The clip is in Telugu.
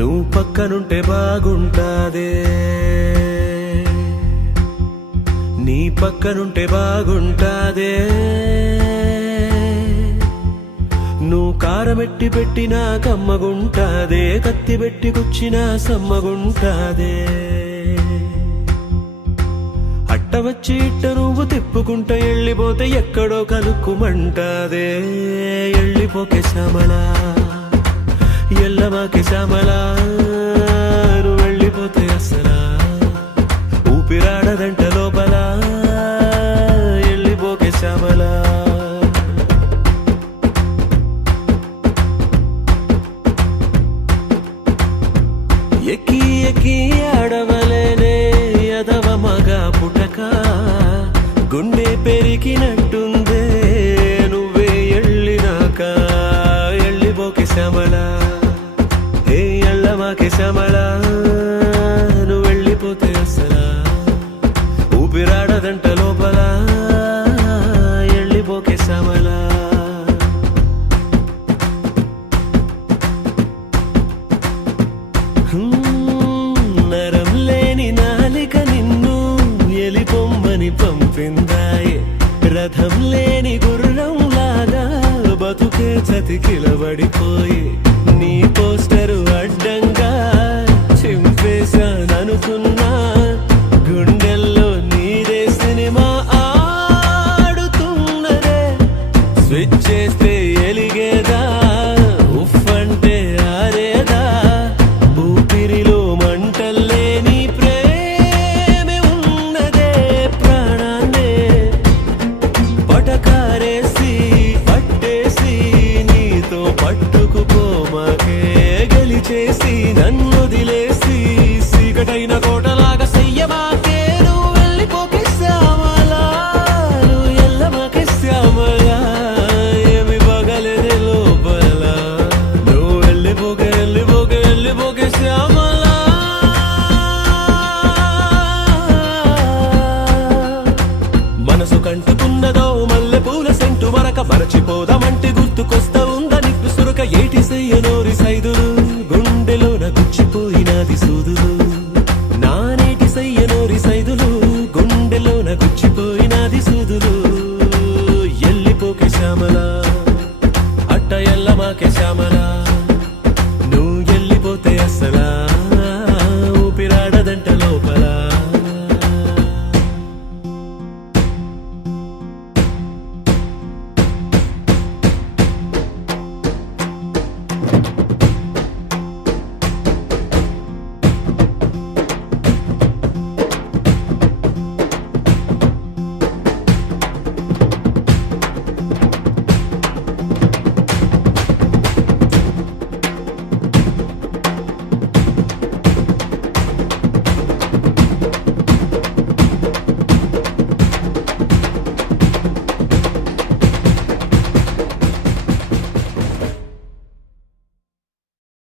నువ్వు పక్కనుంటే బాగుంటాదే. నీ పక్కనుంటే బాగుంటాదే. నువ్వు కారమెట్టి పెట్టినా కమ్మగుంటాదే. కత్తి పెట్టి గుచ్చినా సమ్మగుంటాదే. అట్ట వచ్చి ఇట్ట నువ్వు తిప్పుకుంటా వెళ్ళిపోతే ఎక్కడో కలుక్కుమంటాదే. వెళ్ళిపోకే శ్యామలా ఎల్లమాకే శ్యామలా వెళ్ళిపోతే అసలా ఊపిరాడదంట లోపల వెళ్ళిపోకే శ్యామలా. ఎక్కి ఎక్కి ఆడవలేనే ఎదవ మగ పుటక. గుండె పెరిగినట్టుందే నువ్వే ఎళ్ళినాక ఎళ్ళిపోకే శ్యామల. ఎళ్ళమాకి శ్యామల నువ్వు వెళ్ళిపోతే అసలా ఊపిరాడదంట లోపల వెళ్ళిపోకే శ్యామలా. నరం లేని నాలిక నిన్ను ఎలిపొమ్మని పంపిందాయే. రథం లేని గుర్రం లాగా బతుకే చతికిలబడిపోయి. చేసి నన్ను వదిలేసి సీకటైన కోటలాగా చెయ్యమాకే నువ్వు వెళ్ళిపోకే శ్యామలా ఎల్లమాకే శ్యామలా ఏమి పగలేదే లోపల? నువ్వు వెళ్ళిపోకే వెళ్ళిపోకే వెళ్ళిపోకే శ్యామలా మనసు కంటుకున్నదో మల్లె పూల సెంటు మరక మరచిపోదామంటే గుర్తుకొస్తా గుండెలోన గుచ్చిపోయినది సూదులు. ఎల్లిపోకే శ్యామలా అట్ట ఎల్లమాకే శ్యామలా.